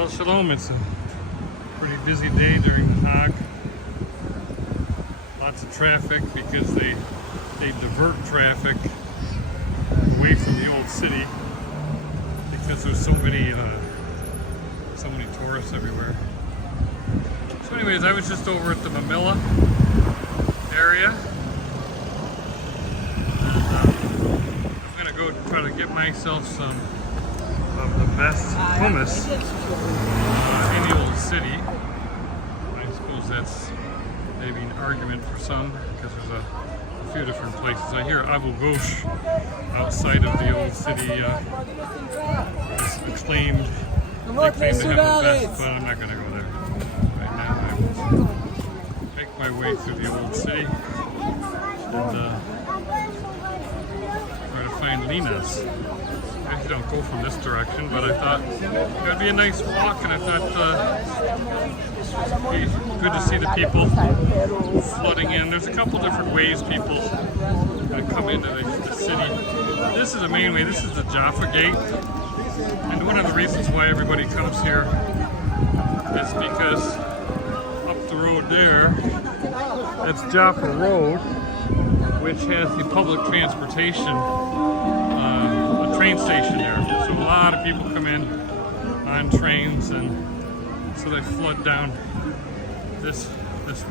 Well, shalom. It's a pretty busy day during the Hag. Lots of traffic because they divert traffic away from the old city because there's so many tourists everywhere. So anyways, I was just over at the Mamilla area. And, I'm gonna go try to get myself some of the best hummus in the old city. I suppose that's maybe an argument for some because there's a few different places. I hear Abu Ghosh outside of the old city is claimed to have the best, but I'm not going to go there right now. I will make my way through the old city and try to find Lena's. I usually don't go from this direction, but I thought it would be a nice walk, and I thought it'd be good to see the people flooding in. There's a couple different ways people come into the city. This is the main way. This is the Jaffa Gate, and one of the reasons why everybody comes here is because up the road there, it's Jaffa Road, which has the public transportation train station there. So a lot of people come in on trains, and so they flood down this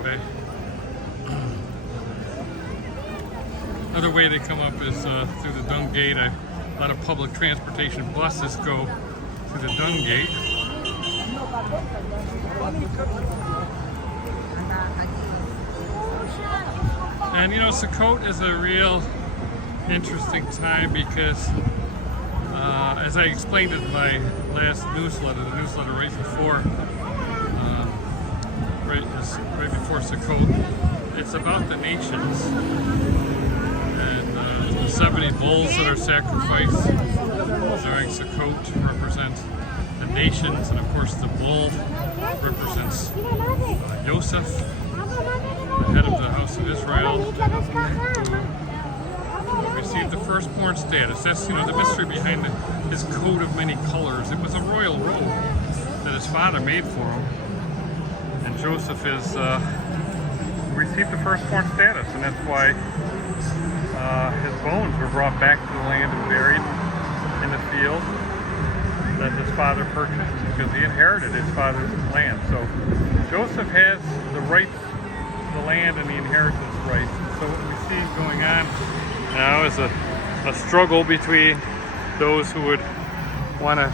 way. Another way they come up is through the Dung Gate. A lot of public transportation buses go through the Dung Gate. And you know, Sukkoth is a real interesting time because as I explained in my last newsletter, the newsletter right before Sukkoth, it's about the nations and the 70 bulls that are sacrificed during Sukkoth represent the nations, and of course the bull represents Joseph, the head of the house of Israel, who received the firstborn status. That's, you know, the mystery behind his coat of many colors. It was a royal robe that his father made for him, and Joseph is received the firstborn status, and that's why his bones were brought back to the land and buried in the field that his father purchased, because he inherited his father's land. So Joseph has the rights to the land and the inheritance rights. So what we see going on now is a struggle between those who would want to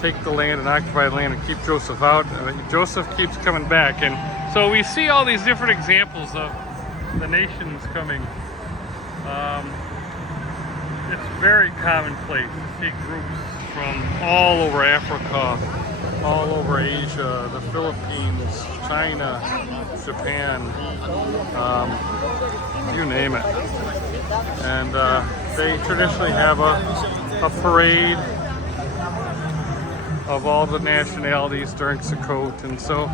take the land and occupy the land and keep Joseph out. Joseph keeps coming back, and so we see all these different examples of the nations coming. It's very commonplace to see groups from all over Africa, all over Asia, the Philippines, China, Japan, you name it. And they traditionally have a parade of all the nationalities during Sukkoth, and so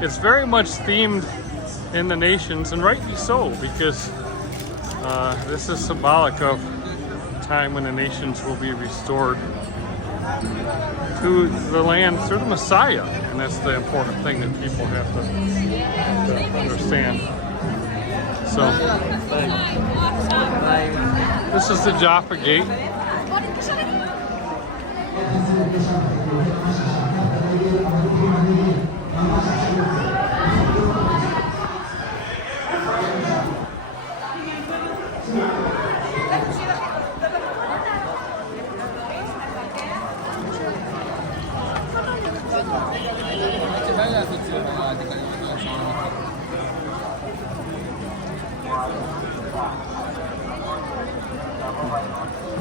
it's very much themed in the nations, and rightly so, because this is symbolic of the time when the nations will be restored to the land through the Messiah, and that's the important thing that people have to understand. So, this is the Jaffa Gate.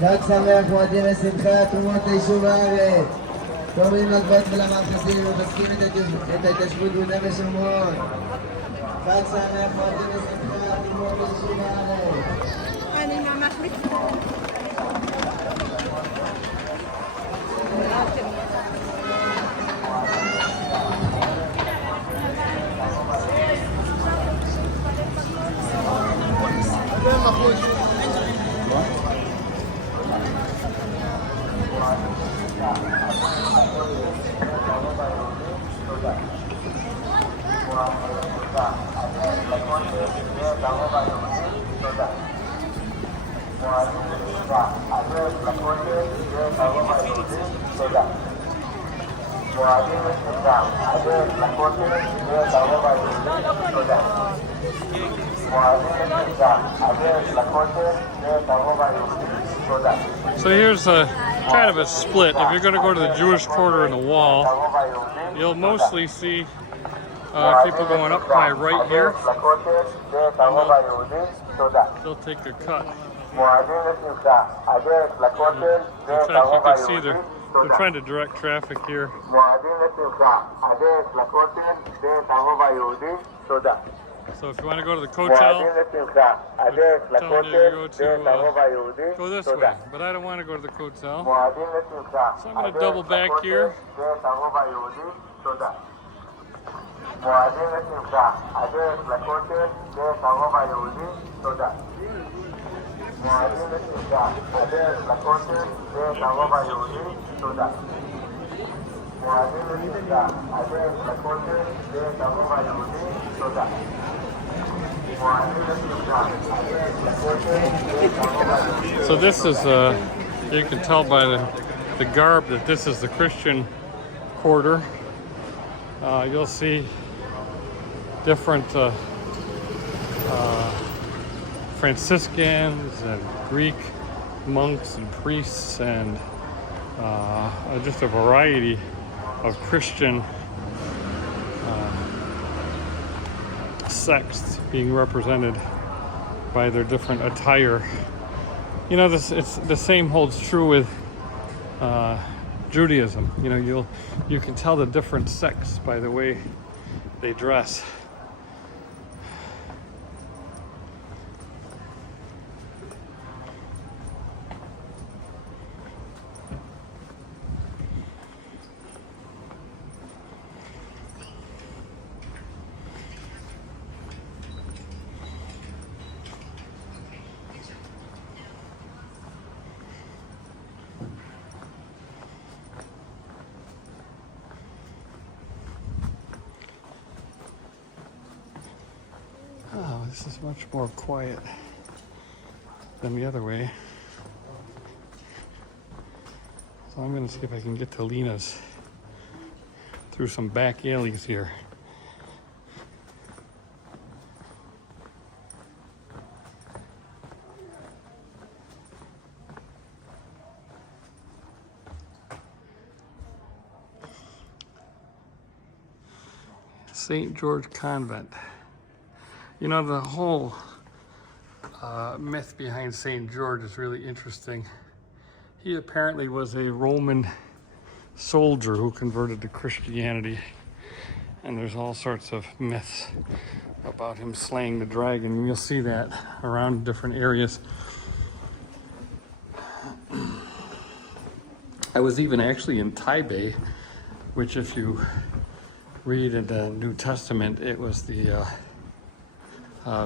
חג שמח מועדים לשמחה, תרומות ליישוב הארץ. תורמים לגבות ולמאחזים ומחזקים את ההתיישבות ביהודה ושומרון. חג שמח מועדים לשמחה, תרומות ליישוב הארץ. אני ממש So here's a kind of a split. If you're going to go to the Jewish quarter in the wall, you'll mostly see people going up by right here. They'll take a cut. In fact, you can see they're trying to direct traffic here. So if you want to go to the Kotel, go this way. But I don't want to go to the Kotel. So I'm going to double back here. So this is, you can tell by the garb that this is the Christian quarter. You'll see different Franciscans and Greek monks and priests and just a variety of Christian sects being represented by their different attire. You know, it's the same holds true with Judaism. You know, you can tell the different sects by the way they dress. Oh, this is much more quiet than the other way. So I'm going to see if I can get to Lena's through some back alleys here. St. George Convent. You know, the whole myth behind St. George is really interesting. He apparently was a Roman soldier who converted to Christianity. And there's all sorts of myths about him slaying the dragon. And you'll see that around different areas. I was even actually in Taybeh, which if you read in the New Testament, it was the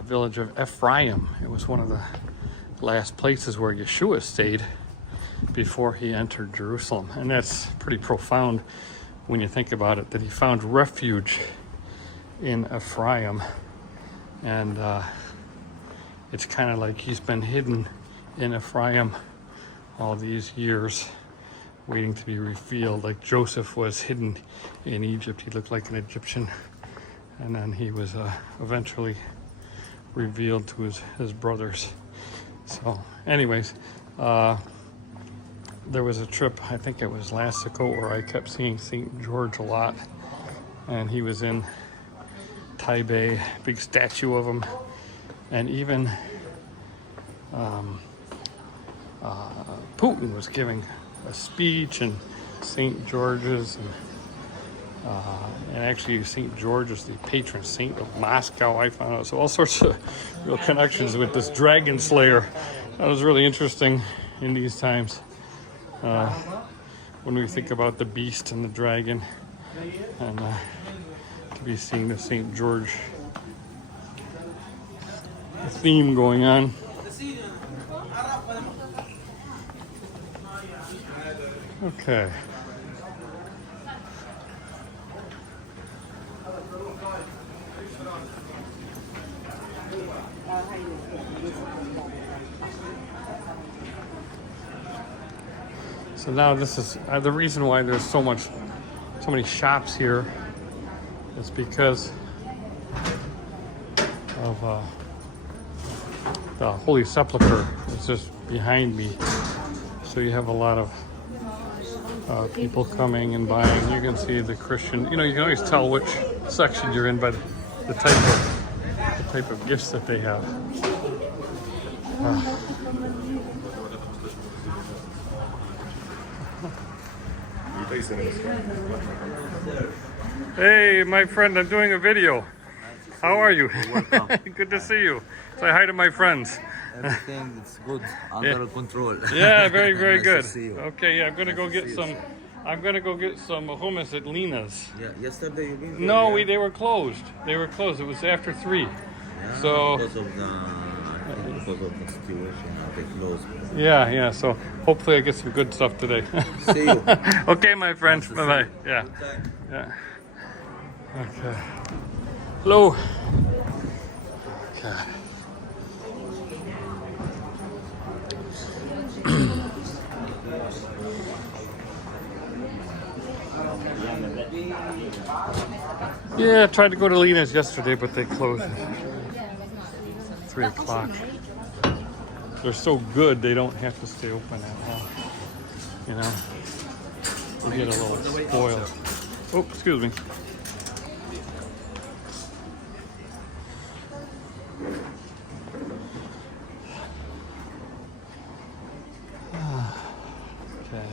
village of Ephraim. It was one of the last places where Yeshua stayed before he entered Jerusalem. And that's pretty profound when you think about it, that he found refuge in Ephraim. And it's kind of like he's been hidden in Ephraim all these years, waiting to be revealed. Like Joseph was hidden in Egypt. He looked like an Egyptian. And then he was eventually revealed to his brothers. So anyways, there was a trip, I think it was last Sukkoth, where I kept seeing St. George a lot. And he was in Taybeh, big statue of him. And even Putin was giving a speech in St. George's, and actually St. George is the patron saint of Moscow, I found out. So all sorts of real connections with this dragon slayer. That was really interesting in these times, when we think about the beast and the dragon, and to be seeing the St. George theme going on. Okay. So now this is the reason why there's so many shops here is because of the Holy Sepulchre. It's just behind me. So you have a lot of people coming and buying. You can see the Christian, you can always tell which section you're in by the type of gifts that they have. Hey, my friend, I'm doing a video. How are you? Welcome. Good to see you. Say hi to my friends. Everything is good, under control. Yeah, very, very Nice good. to see you. Okay, yeah, I'm gonna go Nice to get see some. you. I'm gonna go get some hummus at Lena's. Yeah, yesterday you been there, No, yeah? they were closed. They were closed. It was after 3. Yeah, So because of the situation, they closed. yeah. So hopefully I get some good stuff today. See you. Okay, my friend. Nice to Bye bye. see you. Yeah. Good time. Yeah. Okay. Hello. Okay. Yeah, I tried to go to Lena's yesterday, but they closed at 3 o'clock. They're so good, they don't have to stay open that long. They get a little spoiled. Oh, excuse me. Okay.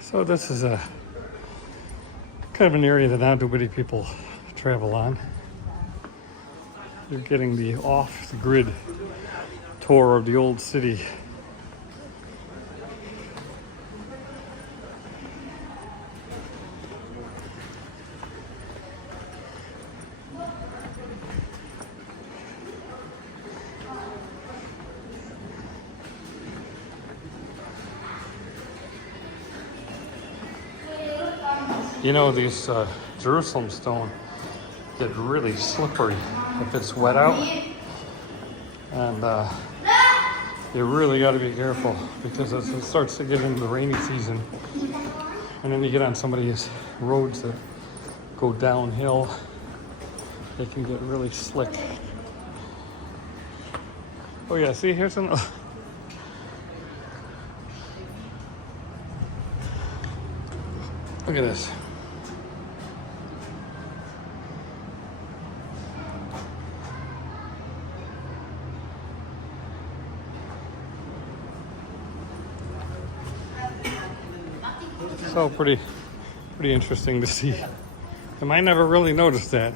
So this is a kind of an area that not too many people travel on. You're getting the off-the-grid tour of the old city. You know, these Jerusalem stone get really slippery if it's wet out. And you really got to be careful because as it starts to get into the rainy season, and then you get on some of these roads that go downhill, they can get really slick. Oh yeah, see, here's an... Look at this. So pretty interesting to see. And I never really noticed that.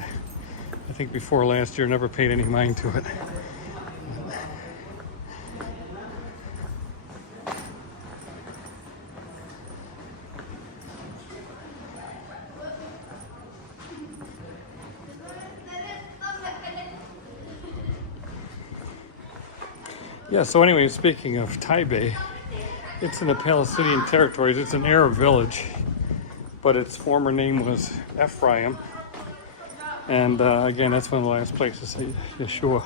I think before last year, never paid any mind to it. Yeah, so anyway, speaking of Taybeh, it's in the Palestinian territories. It's an Arab village, but its former name was Ephraim. And again, that's one of the last places that Yeshua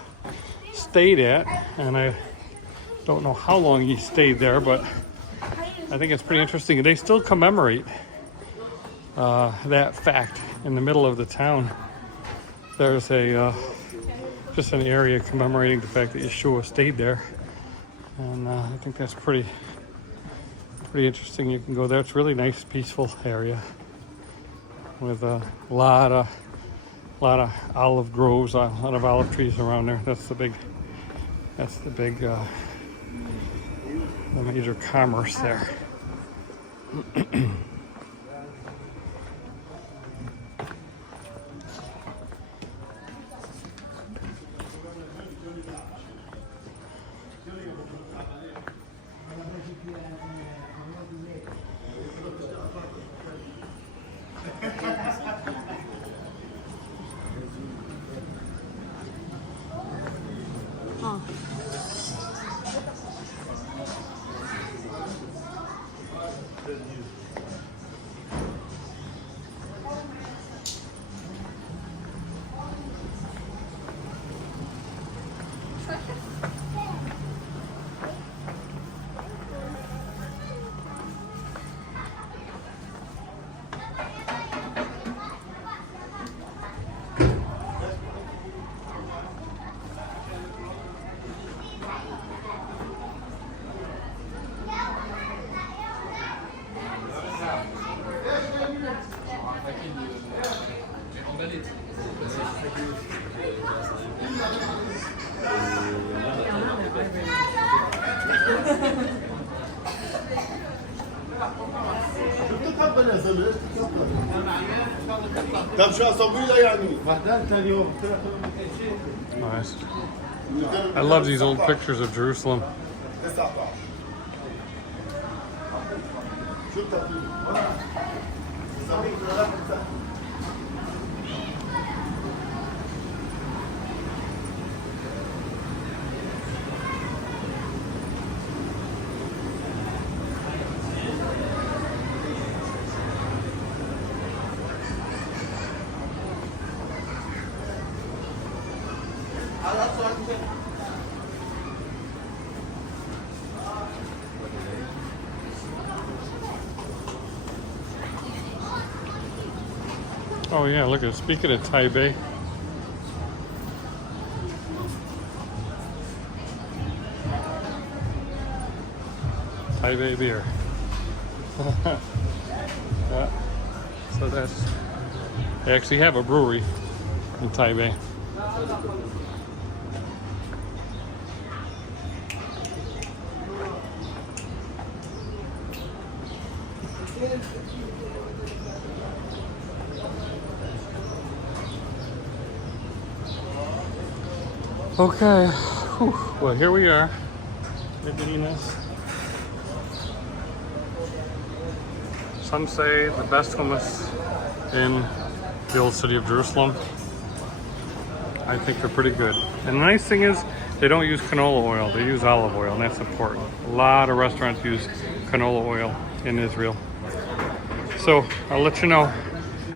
stayed at. And I don't know how long he stayed there, but I think it's pretty interesting. They still commemorate that fact in the middle of the town. There's a just an area commemorating the fact that Yeshua stayed there. And I think that's pretty interesting. You can go there. It's a really nice, peaceful area with a lot of olive groves, a lot of olive trees around there. That's the major commerce there. Nice. I love these old pictures of Jerusalem. Oh yeah, look at, speaking of Taybeh, Taybeh beer. Yeah. So they actually have a brewery in Taybeh. Okay, whew. Well here we are, Lena's. Some say the best hummus in the old city of Jerusalem. I think they're pretty good. And the nice thing is they don't use canola oil, they use olive oil, and that's important. A lot of restaurants use canola oil in Israel. So I'll let you know.